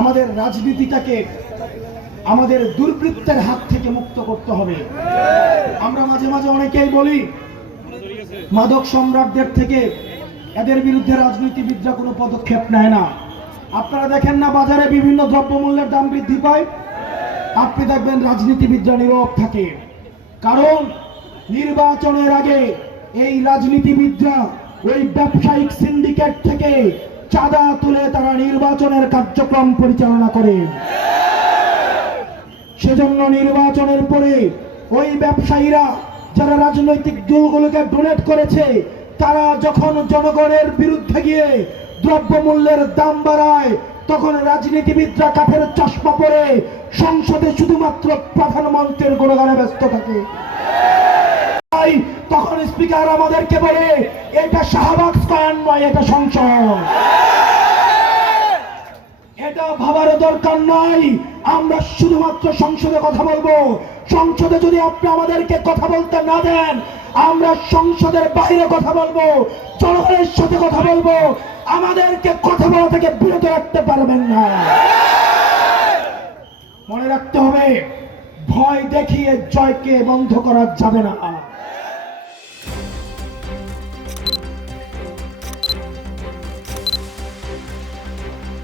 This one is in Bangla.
আমাদের রাজনীতিটাকে আমাদের দুর্বৃত্তের হাত থেকে মুক্ত করতে হবে। আমরা মাঝে মাঝে অনেকেই বলি মাদক সম্রাটদের থেকে এদের বিরুদ্ধে রাজনীতিবিদরা কোনো পদক্ষেপ নেয় না। আপনারা দেখেন না বাজারে বিভিন্ন দ্রব্যমূল্যের দাম বৃদ্ধি পায়, আপনি দেখবেন রাজনীতিবিদরা নীরব থাকে। কারণ নির্বাচনের আগে এই রাজনীতিবিদরা ওই ব্যবসায়িক সিন্ডিকেট থেকে চাঁদা তুলে তারা নির্বাচনের কার্যক্রম পরিচালনা করে। সেজন্য নির্বাচনের পরে ওই ব্যবসায়ীরা যারা রাজনৈতিক দলগুলোকে ডোনেট করেছে, তারা যখন জনগণের বিরুদ্ধে গিয়ে দ্রব্যমূল্যের দাম বাড়ায়, তখন রাজনীতিবিদরা কাঠের চশমা পরে সংসদে শুধুমাত্র প্রধানমন্ত্রীর গুণগানে ব্যস্ত থাকে। তখন স্পিকার আমাদেরকে বলে এটা শাহবাগ স্কয়ার নয়, এটা সংসদ। এটা ভাবার দরকার নাই। আমরা শুধুমাত্র সংসদে কথা বলবো। সংসদে যদি আপনি আমাদেরকে কথা বলতে না দেন, আমরা সংসদের বাইরে কথা বলবো, জনগণের সাথে কথা বলবো। আমাদেরকে কথা বলা থেকে বিরত রাখতে পারবেন না। মনে রাখতে হবে, ভয় দেখিয়ে জয়কে বন্ধ করা যাবে না।